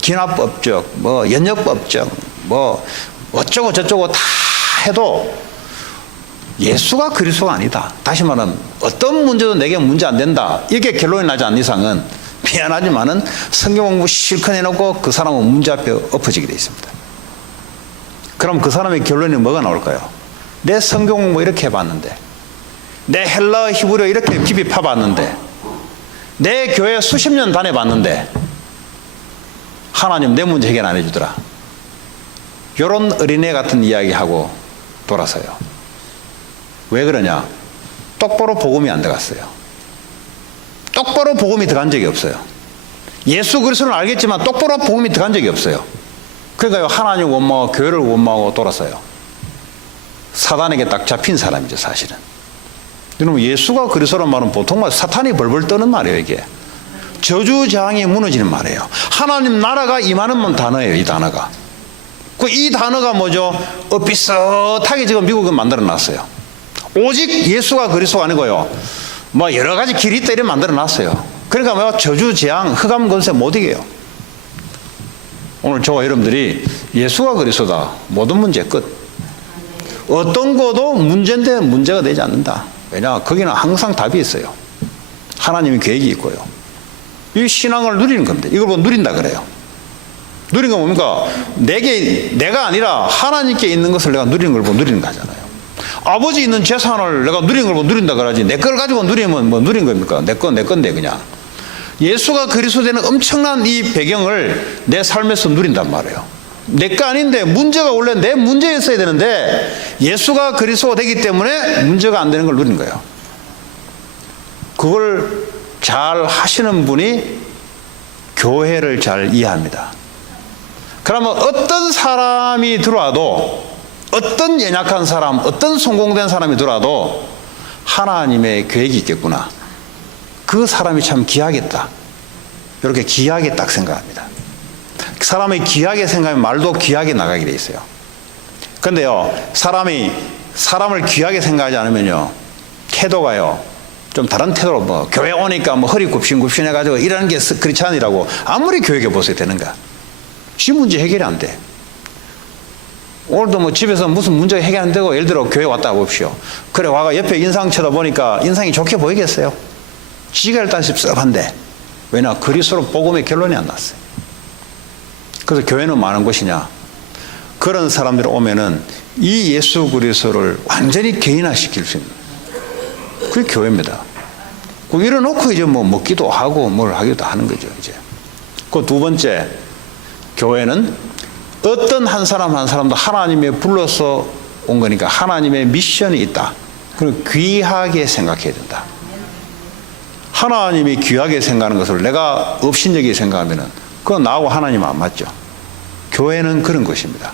기납법적, 연역법적, 어쩌고 저쩌고 다 해도 예수가 그리스도가 아니다. 다시 말하면 어떤 문제도 내게 문제 안 된다. 이렇게 결론이 나지 않는 이상은 미안하지만은 성경 공부 실컷 해놓고 그 사람은 문제 앞에 엎어지게 돼 있습니다. 그럼 그 사람의 결론이 뭐가 나올까요? 내 성경 공부 이렇게 해봤는데, 내 헬라어 히브리어 이렇게 깊이 파봤는데, 내 교회 수십 년 다녀봤는데 하나님 내 문제 해결 안 해주더라. 이런 어린애 같은 이야기하고 돌아서요. 왜 그러냐? 똑바로 복음이 안 들어갔어요. 똑바로 복음이 들어간 적이 없어요. 예수 그리스도는 알겠지만 똑바로 복음이 들어간 적이 없어요. 그러니까 하나님 원망하고 교회를 원망하고 돌아서요. 사단에게 딱 잡힌 사람이죠, 사실은. 여러분, 예수가 그리스도란 말은 보통 말 사탄이 벌벌 떠는 말이에요. 이게 저주저항이 무너지는 말이에요. 하나님 나라가 임하는 단어예요. 이 단어가. 이 단어가 뭐죠? 비슷하게 지금 미국은 만들어놨어요. 오직 예수가 그리스도가 아니고요, 뭐 여러 가지 길이 있다 이래 만들어놨어요. 그러니까 뭐 저주재앙 흑암 권세 못 이겨요. 오늘 저와 여러분들이 예수가 그리스도다, 모든 문제 끝. 어떤 것도 문제인데 문제가 되지 않는다. 왜냐? 거기는 항상 답이 있어요. 하나님의 계획이 있고요. 이 신앙을 누리는 겁니다. 이걸 보고 누린다 그래요. 누린 건 뭡니까? 내가 아니라 하나님께 있는 것을 내가 누리는 걸 보고 누리는 거잖아요. 아버지 있는 재산을 내가 누리는 걸 보고 누린다 그러지, 내 걸 가지고 누리면 뭐 누린 겁니까? 내 건데 그냥. 예수가 그리스도 되는 엄청난 이 배경을 내 삶에서 누린단 말이에요. 내 거 아닌데 문제가 원래 내 문제였어야 되는데 예수가 그리스도가 되기 때문에 문제가 안 되는 걸 누린 거예요. 그걸 잘 하시는 분이 교회를 잘 이해합니다. 그러면 어떤 사람이 들어와도, 어떤 연약한 사람, 어떤 성공된 사람이 들어와도 하나님의 계획이 있겠구나, 그 사람이 참 귀하겠다, 이렇게 귀하게 딱 생각합니다. 사람이 귀하게 생각하면 말도 귀하게 나가게 돼 있어요. 근데요, 사람이 사람을 귀하게 생각하지 않으면요, 태도가요 좀 다른 태도로, 뭐 교회 오니까 뭐 허리 굽신굽신 해가지고 이러는 게 그렇지 않으라고 아무리 교육해 보세요. 되는가? 지 문제 해결이 안 돼. 오늘도 뭐 집에서 무슨 문제가 해결 안 되고, 예를 들어 교회 왔다 봅시오. 그래 와가 옆에 인상 쳐다보니까 인상이 좋게 보이겠어요? 지가 일단 씁쓸한데. 왜냐? 그리스도 복음의 결론이 안 났어요. 그래서 교회는 많은 곳이냐? 그런 사람들이 오면은 이 예수 그리스도를 완전히 개인화시킬 수 있는, 그게 교회입니다. 그 이래놓고 이제 뭐 먹기도 하고 뭘 하기도 하는 거죠. 이제 그 두 번째, 교회는 어떤 한 사람 한 사람도 하나님의 불러서 온 거니까 하나님의 미션이 있다. 그리고 귀하게 생각해야 된다. 하나님이 귀하게 생각하는 것을 내가 업신여기게 생각하면은 그건 나하고 하나님은 안 맞죠. 교회는 그런 것입니다.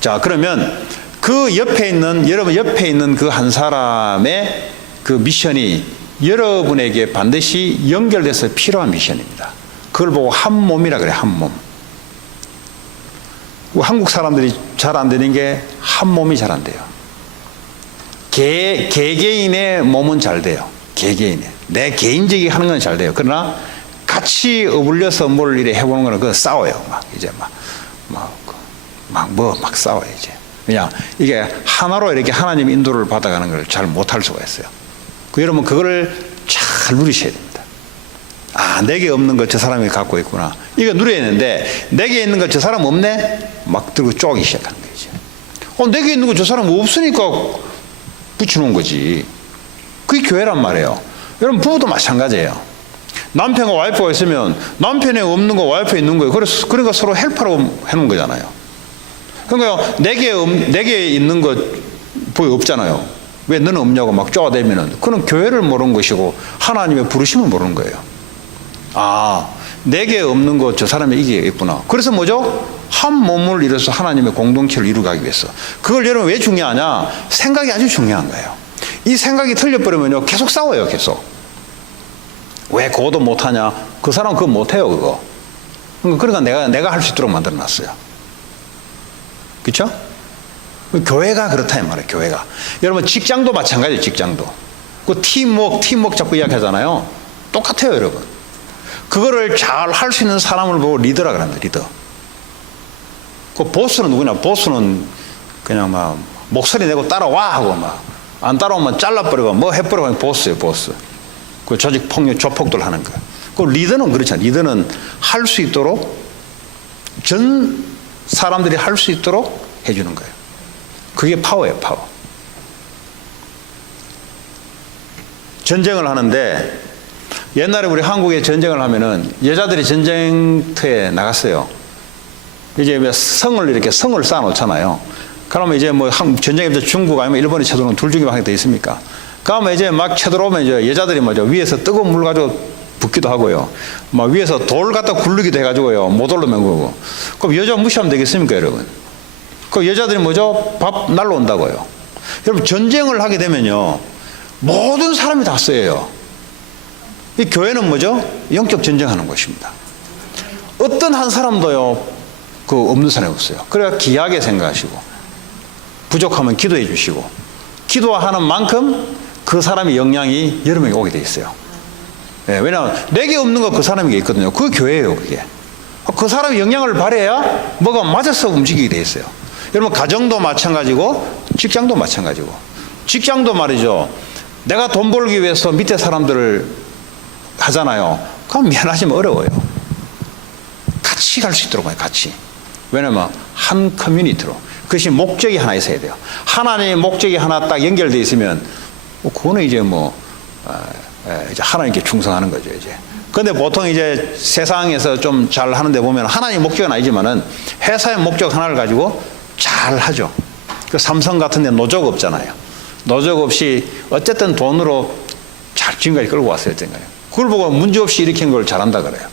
자, 그러면 그 옆에 있는, 여러분 옆에 있는 그 한 사람의 그 미션이 여러분에게 반드시 연결돼서 필요한 미션입니다. 그걸 보고 한 몸이라 그래, 한 몸. 한국 사람들이 잘 안 되는 게 한 몸이 잘 안 돼요. 개개인의 몸은 잘 돼요. 개개인의. 내 개인적이 하는 건 잘 돼요. 그러나 같이 어울려서 뭘 이래 해보는 거는 그 싸워요. 막 이제 막 싸워요 이제. 그냥 이게 하나로 이렇게 하나님 인도를 받아가는 걸 잘 못할 수가 있어요. 여러분 그거를 잘 누리셔야 됩니다. 아, 내게 없는 거 저 사람이 갖고 있구나. 이거 누려야 되는데 내게 있는 거 저 사람 없네? 막 들고 쪼기 시작하는 거죠. 내게 있는 거 저 사람 없으니까 붙여놓은 거지. 그게 교회란 말이에요. 여러분 부부도 마찬가지예요. 남편과 와이프가 있으면 남편에 없는 거 와이프에 있는 거예요. 그러니까 서로 헬퍼로 해놓은 거잖아요. 그러니까 내게 있는 거 보여 없잖아요. 왜 너는 없냐고 막 쪼아대면은 그건 교회를 모르는 것이고 하나님의 부르심을 모르는 거예요. 아, 내게 없는 거 저 사람이 이게 있구나. 그래서 뭐죠? 한 몸을 이뤄서 하나님의 공동체를 이루가기 위해서. 그걸 여러분 왜 중요하냐? 생각이 아주 중요한 거예요. 이 생각이 틀려버리면요 계속 싸워요. 계속. 왜 그거도 못하냐? 그 사람 그거 못해요. 그거. 그러니까 내가 할 수 있도록 만들어놨어요. 그렇죠? 교회가 그렇다 이 말이에요. 교회가. 여러분 직장도 마찬가지예요. 직장도. 그 팀워크 자꾸 이야기하잖아요. 똑같아요. 여러분. 그거를 잘 할 수 있는 사람을 보고 리더라 그럽니다. 리더. 그 보스는 누구냐? 보스는 그냥 막 목소리 내고 따라와 하고 막 안 따라오면 잘라버리고 뭐 해버리고 보스예요. 보스. 그 조직 폭력 조폭들 하는 거. 그 리더는 그렇잖아요. 리더는 할 수 있도록 전 사람들이 할 수 있도록 해주는 거예요. 그게 파워예요, 파워. 전쟁을 하는데 옛날에 우리 한국에 전쟁을 하면은 여자들이 전쟁터에 나갔어요. 이제 성을 이렇게 성을 쌓아 놓잖아요. 그러면 이제 뭐 전쟁에서 중국 아니면 일본이 쳐들어오면 둘 중에 하게 돼 있습니까? 그러면 이제 막 쳐들어오면 이제 여자들이 뭐죠 위에서 뜨거운 물 가지고 붓기도 하고요. 막 위에서 돌 갖다 굴르기도 해가지고요. 못 올라오면 거고. 그럼 여자 무시하면 되겠습니까, 여러분? 그 여자들이 뭐죠? 밥 날라온다고요. 여러분 전쟁을 하게 되면요 모든 사람이 다 쓰여요. 이 교회는 뭐죠? 영적 전쟁하는 곳입니다. 어떤 한 사람도요 그 없는 사람이 없어요. 그래야 귀하게 생각하시고 부족하면 기도해 주시고 기도하는 만큼 그 사람의 영향이 여러 명이 오게 돼 있어요. 예, 왜냐하면 내게 없는 거 그 사람에게 있거든요. 그 교회예요, 그게. 그 사람의 영향을 발휘해야 뭐가 맞아서 움직이게 돼 있어요. 여러분 가정도 마찬가지고 직장도 마찬가지고 직장도 말이죠. 내가 돈 벌기 위해서 밑에 사람들을 하잖아요. 그럼 미안하지만 어려워요. 같이 갈 수 있도록 해요, 같이. 왜냐면 한 커뮤니티로. 그것이 목적이 하나 있어야 돼요. 하나님의 목적이 하나 딱 연결되어 있으면 그거는 이제 이제 하나님께 충성하는 거죠, 이제. 근데 보통 이제 세상에서 좀 잘 하는데 보면 하나님의 목적은 아니지만은 회사의 목적 하나를 가지고 잘 하죠. 그 삼성 같은 데 노조가 없잖아요. 노조가 없이 어쨌든 돈으로 잘 지금까지 끌고 왔어요, 그걸 보고 문제 없이 일으킨 걸 잘한다 그래요.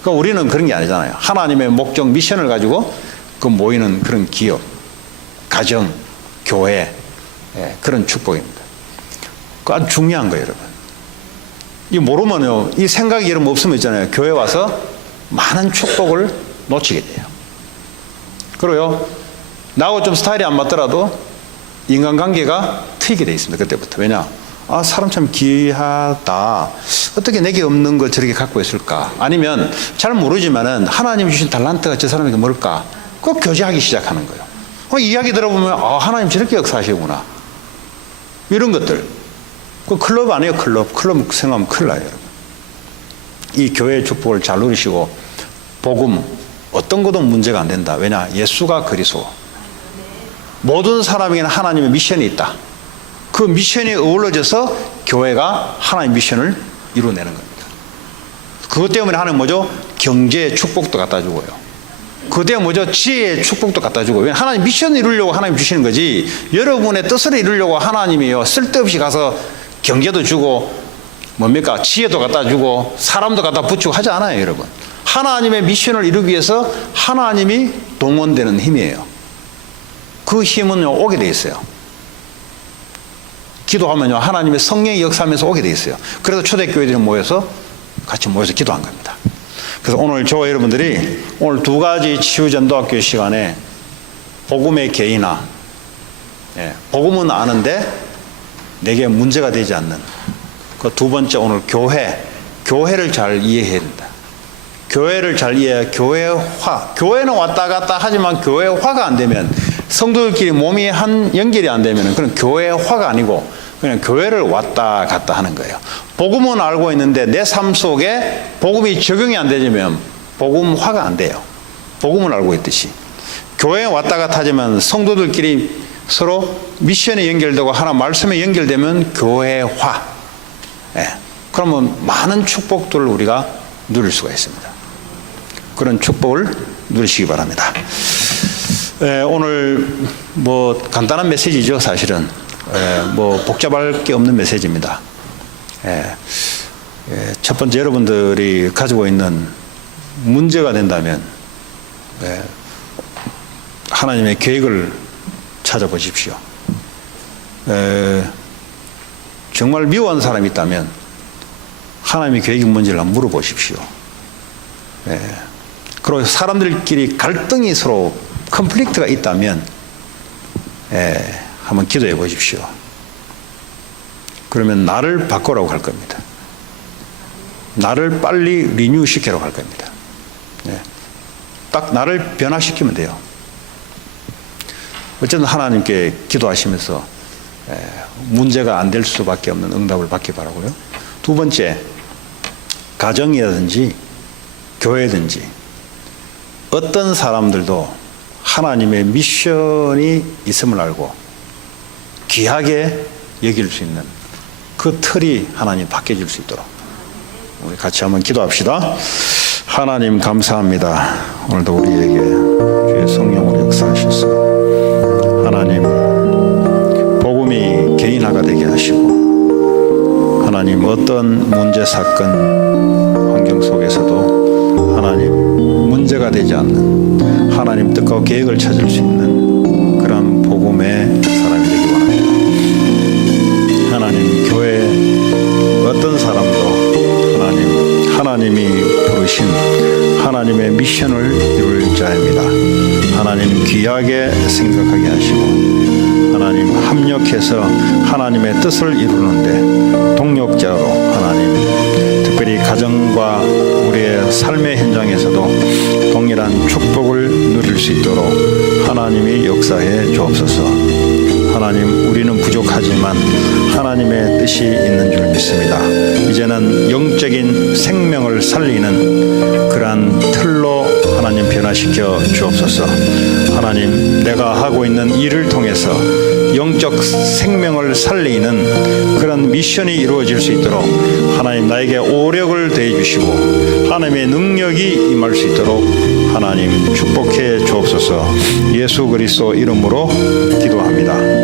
그러니까 우리는 그런 게 아니잖아요. 하나님의 목적, 미션을 가지고 그 모이는 그런 기업, 가정, 교회, 그런 축복입니다. 그 아주 중요한 거예요, 여러분. 이 모르면요, 이 생각이 여러분 없으면 있잖아요. 교회 와서 많은 축복을 놓치게 돼요. 그리고요, 나하고 좀 스타일이 안 맞더라도 인간관계가 트이게 돼 있습니다. 그때부터. 왜냐? 아, 사람 참 귀하다. 어떻게 내게 없는 걸 저렇게 갖고 있을까? 아니면 잘 모르지만은 하나님 주신 달란트가 저 사람에게 뭘까? 꼭 교제하기 시작하는 거예요. 이야기 들어보면 아, 하나님 저렇게 역사하시구나. 이런 것들. 그 클럽 아니에요, 클럽. 클럽 생각하면 큰일 나요, 여러분. 이 교회의 축복을 잘 누리시고 복음 어떤 것도 문제가 안 된다. 왜냐? 예수가 그리스도. 모든 사람에게는 하나님의 미션이 있다. 그 미션이 어우러져서 교회가 하나님의 미션을 이루어내는 겁니다. 그것 때문에 하나님 뭐죠? 경제의 축복도 갖다 주고요. 그것 때문에 뭐죠? 지혜의 축복도 갖다 주고. 왜? 하나님 미션을 이루려고 하나님 주시는 거지. 여러분의 뜻을 이루려고 하나님이요 쓸데없이 가서 경제도 주고 뭡니까? 지혜도 갖다 주고 사람도 갖다 붙이고 하지 않아요, 여러분. 하나님의 미션을 이루기 위해서 하나님이 동원되는 힘이에요. 그 힘은 오게 돼 있어요. 기도하면요, 하나님의 성령이 역사하면서 오게 돼 있어요. 그래서 초대교회들이 같이 모여서 기도한 겁니다. 그래서 오늘 저와 여러분들이 오늘 두 가지 치유전도학교 시간에 복음의 개인화, 복음은 아는데 내게 문제가 되지 않는 그 두 번째 오늘 교회를 잘 이해해야 된다. 교회를 잘 이해해야 교회화. 교회는 왔다 갔다 하지만 교회화가 안 되면 성도들끼리 몸이 한 연결이 안 되면 그건 교회화가 아니고 그냥 교회를 왔다 갔다 하는 거예요. 복음은 알고 있는데 내 삶 속에 복음이 적용이 안 되면 복음화가 안 돼요. 복음을 알고 있듯이. 교회에 왔다 갔다 하지만 성도들끼리 서로 미션에 연결되고 하나 말씀에 연결되면 교회화. 그러면 많은 축복들을 우리가 누릴 수가 있습니다. 그런 축복을 누리시기 바랍니다. 오늘 간단한 메시지죠, 사실은. 복잡할 게 없는 메시지입니다. 첫 번째 여러분들이 가지고 있는 문제가 된다면 하나님의 계획을 찾아보십시오. 정말 미워하는 사람이 있다면 하나님의 계획이 뭔지를 한번 물어보십시오. 그리고 사람들끼리 갈등이 서로 컨플릭트가 있다면 한번 기도해 보십시오. 그러면 나를 바꾸라고 할 겁니다. 나를 빨리 리뉴 시키라고 할 겁니다. 딱 나를 변화시키면 돼요. 어쨌든 하나님께 기도하시면서 문제가 안 될 수밖에 없는 응답을 받기 바라고요. 두 번째, 가정이라든지 교회든지 어떤 사람들도 하나님의 미션이 있음을 알고 귀하게 여길 수 있는 그 틀이 하나님 바뀌어질 수 있도록 우리 같이 한번 기도합시다. 하나님 감사합니다. 오늘도 우리에게 주의 성령으로 역사하셔서 하나님 복음이 개인화가 되게 하시고 하나님 어떤 문제 사건 환경 속에서도 하나님 문제가 되지 않는 하나님 뜻과 계획을 찾을 수 있는 그런 복음의 사람이 되기 원합니다. 하나님 교회 어떤 사람도 하나님이 부르신 하나님의 미션을 이룰 자입니다. 하나님 귀하게 생각하게 하시고 하나님 합력해서 하나님의 뜻을 이루는데 동력자로 하나님 특별히 가정과 우리의 삶의 현장에서도 동일한 축복을 누릴 수 있도록 하나님이 역사해 주옵소서. 하나님 우리는 부족하지만 하나님의 뜻이 있는 줄 믿습니다. 이제는 영적인 생명을 살리는 그러한 틀로 하나님 변화시켜 주옵소서. 하나님 내가 하고 있는 일을 통해서 영적 생명을 살리는 그런 미션이 이루어질 수 있도록 하나님 나에게 오력을 더해 주시고 하나님의 능력이 임할 수 있도록 하나님 축복해 주옵소서. 예수 그리스도 이름으로 기도합니다.